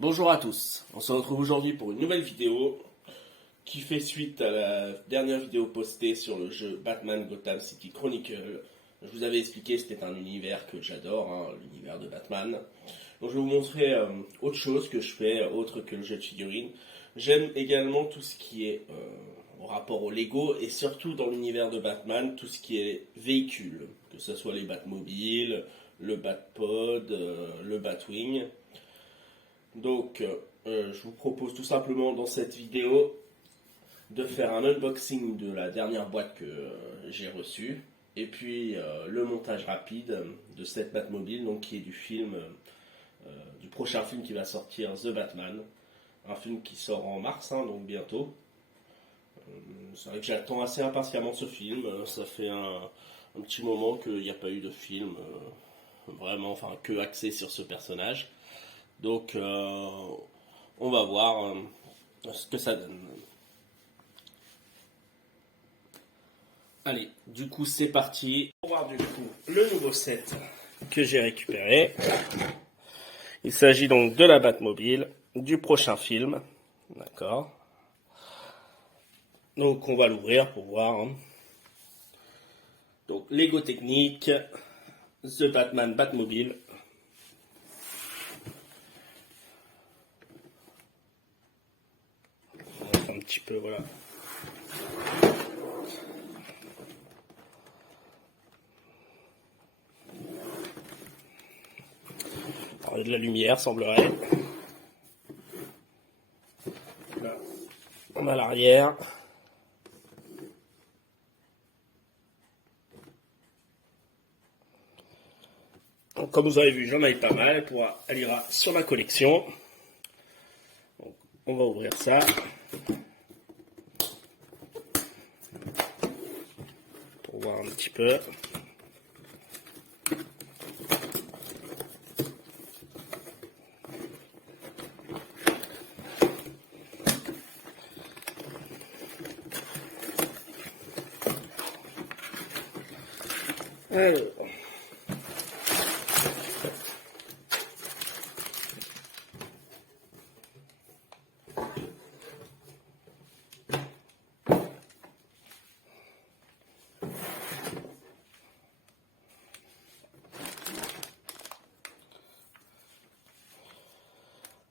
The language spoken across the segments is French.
Bonjour à tous, on se retrouve aujourd'hui pour une nouvelle vidéo qui fait suite à la dernière vidéo postée sur le jeu Batman Gotham City Chronicle. Je vous avais expliqué que c'était un univers que j'adore, l'univers de Batman. Donc je vais vous montrer autre chose que je fais, autre que le jeu de figurines. J'aime également tout ce qui est en rapport au Lego et surtout dans l'univers de Batman, tout ce qui est véhicule, que ce soit les Batmobiles, le Batpod, le Batwing. Donc, je vous propose tout simplement dans cette vidéo de faire un unboxing de la dernière boîte que j'ai reçue et puis le montage rapide de cette Batmobile, donc qui est du film, du prochain film qui va sortir, The Batman, un film qui sort en mars, donc bientôt. C'est vrai que j'attends assez impatiemment ce film. Ça fait un petit moment qu'il n'y a pas eu de film vraiment, enfin, que axé sur ce personnage. Donc, on va voir ce que ça donne. Allez, du coup, c'est parti. On va voir du coup le nouveau set que j'ai récupéré. Il s'agit donc de la Batmobile, du prochain film. D'accord. Donc, on va l'ouvrir pour voir. Donc, Lego Technique, The Batman Batmobile. On va faire un petit peu, voilà. Alors, il y a de la lumière, semblerait. Là, on a l'arrière. Donc, comme vous avez vu, j'en ai pas mal. Elle ira sur ma collection. Donc, on va ouvrir ça. Pour voir un petit peu. Alors.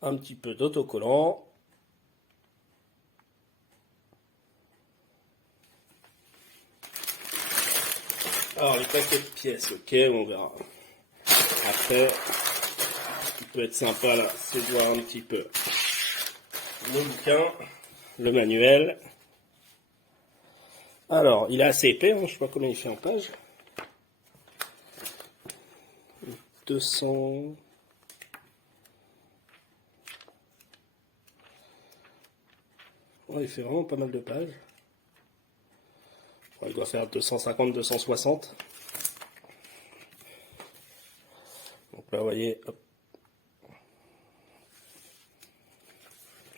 Un petit peu d'autocollant. Alors les paquets de pièces, ok, on verra. Après, ce qui peut être sympa là, c'est de voir un petit peu le bouquin, le manuel. Alors, il est assez épais, je sais pas combien il fait en page. 200... Ouais, il fait vraiment pas mal de pages. Il doit faire 250-260. Donc là, vous voyez, hop.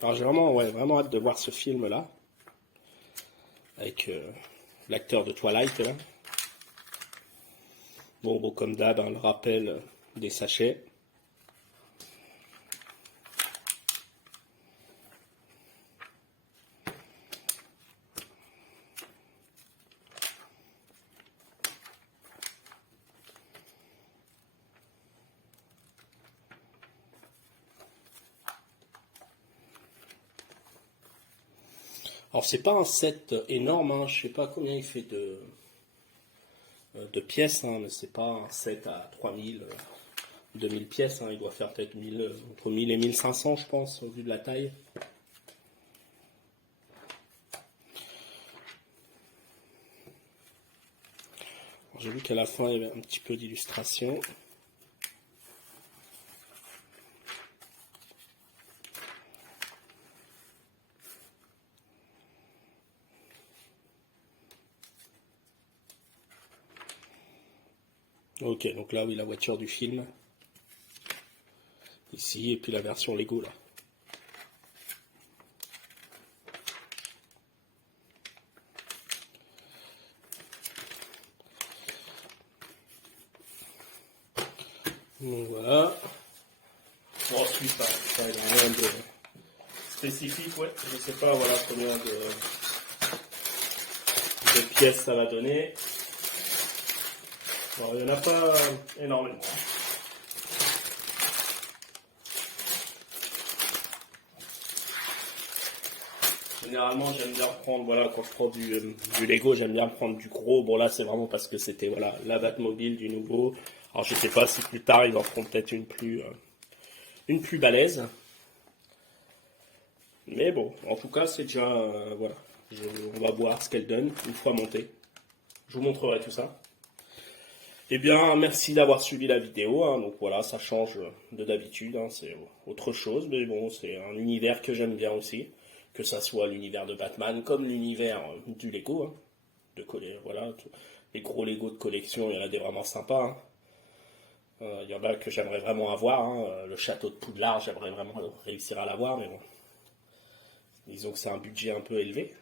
Alors j'ai vraiment hâte de voir ce film-là. Avec l'acteur de Twilight, là. Bon, comme d'hab, le rappel des sachets. Alors c'est pas un set énorme, je sais pas combien il fait de pièces, mais c'est pas un set à 3000, 2000 pièces, il doit faire peut-être entre 1000 et 1500 je pense, au vu de la taille. J'ai vu qu'à la fin il y avait un petit peu d'illustration. Ok, donc là oui, la voiture du film. Ici, et puis la version Lego là. Donc voilà. Bon, ensuite, hein, ça, il n'y a rien de spécifique, ouais. Je sais pas, voilà, combien de pièces ça va donner. Bon, il n'y en a pas énormément. Généralement, j'aime bien prendre, voilà, quand je prends du Lego, j'aime bien prendre du gros. Bon, là, c'est vraiment parce que c'était, voilà, la Batmobile du nouveau. Alors, je sais pas si plus tard, ils en feront peut-être une plus balèze. Mais bon, en tout cas, c'est déjà, voilà. On va voir ce qu'elle donne une fois montée. Je vous montrerai tout ça. Eh bien, merci d'avoir suivi la vidéo. Hein. Donc voilà, ça change de d'habitude. Hein. C'est autre chose, mais bon, c'est un univers que j'aime bien aussi. Que ça soit l'univers de Batman, comme l'univers du Lego. Hein. Voilà, les gros Lego de collection, il y en a des vraiment sympas. Hein. Il y en a que j'aimerais vraiment avoir. Hein. Le château de Poudlard, j'aimerais vraiment réussir à l'avoir, mais bon. Disons que c'est un budget un peu élevé.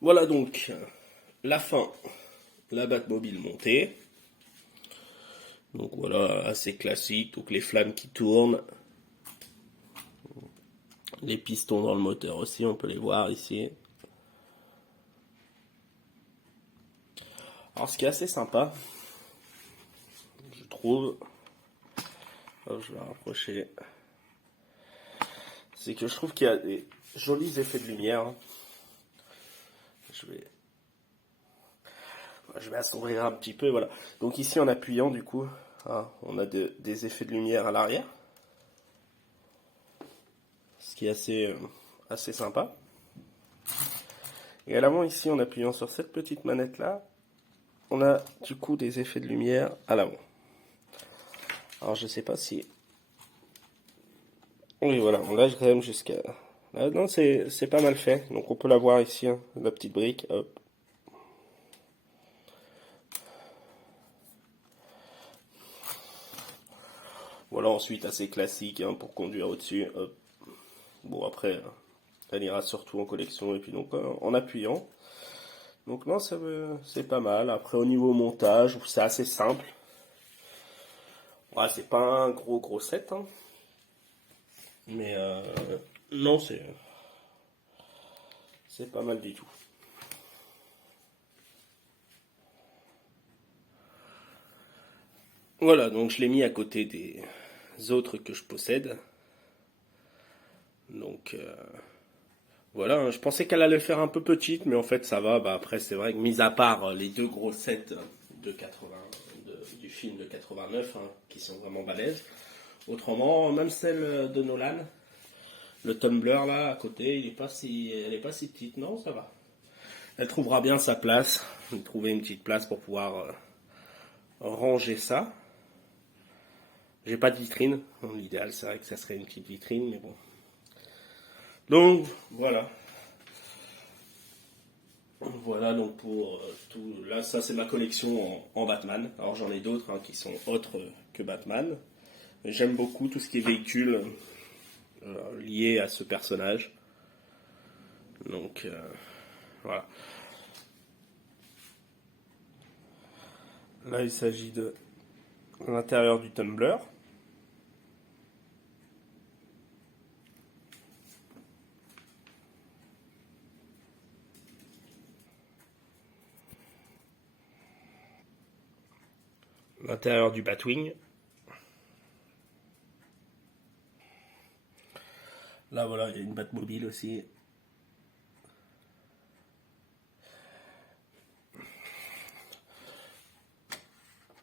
Voilà donc la fin, la Batmobile montée. Donc voilà, assez classique, donc les flammes qui tournent. Les pistons dans le moteur aussi, on peut les voir ici. Alors ce qui est assez sympa, je trouve, je vais rapprocher, c'est que je trouve qu'il y a des jolis effets de lumière. Je vais assombrir un petit peu, voilà. Donc ici en appuyant du coup, on a des effets de lumière à l'arrière. Ce qui est assez sympa. Et à l'avant ici, en appuyant sur cette petite manette là, on a du coup des effets de lumière à l'avant. Alors je sais pas si... Oui voilà, on lâche quand même jusqu'à... non, c'est pas mal fait. Donc on peut la voir ici, hein, la petite brique. Hop. Voilà, ensuite assez classique hein, pour conduire au-dessus. Bon après, elle ira surtout en collection et puis donc en appuyant. Donc non, c'est pas mal. Après au niveau montage, c'est assez simple. Ouais, c'est pas un gros set, hein. Mais non, c'est pas mal du tout. Voilà, donc je l'ai mis à côté des autres que je possède. Donc voilà, hein, je pensais qu'elle allait faire un peu petite, mais en fait ça va. Bah, après, c'est vrai que mis à part les deux gros sets de 80, du film de 89, hein, qui sont vraiment balèzes, autrement, même celle de Nolan, le Tumblr là à côté, elle est pas si petite, non, ça va. Elle trouvera bien sa place, trouver une petite place pour pouvoir ranger ça. J'ai pas de vitrine, l'idéal c'est vrai que ça serait une petite vitrine, mais bon. Donc voilà. Voilà donc pour tout. Là, ça c'est ma collection en Batman. Alors j'en ai d'autres hein, qui sont autres que Batman. J'aime beaucoup tout ce qui est véhicule lié à ce personnage. Donc voilà. Là, il s'agit de l'intérieur du Tumblr. L'intérieur du Batwing. Là, voilà, il y a une Batmobile aussi.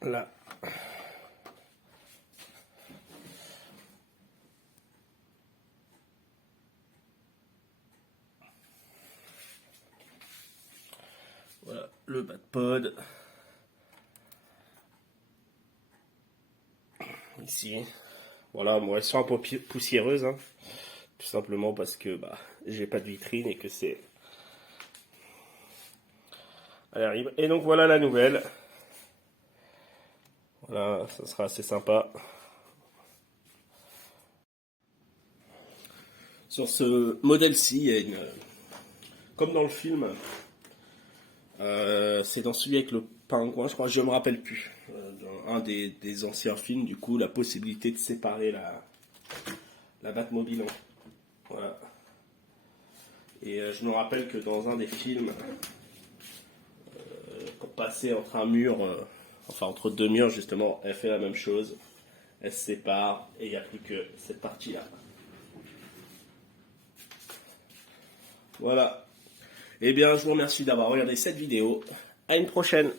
Là. Voilà, le Batpod. Ici. Voilà, bon, elles sont un peu poussiéreuses, hein, tout simplement parce que bah, j'ai pas de vitrine et que c'est... Elle arrive. Et donc voilà la nouvelle. Voilà, ça sera assez sympa. Sur ce modèle-ci, il y a une... Comme dans le film, c'est dans celui avec le pingouin, je crois, je me rappelle plus. Dans un des anciens films, du coup, la possibilité de séparer la Batmobile. Voilà. Et je me rappelle que dans un des films, pour passer entre un mur, enfin entre deux murs justement, elle fait la même chose. Elle se sépare et il n'y a plus que cette partie-là. Voilà. Eh bien, je vous remercie d'avoir regardé cette vidéo. À une prochaine.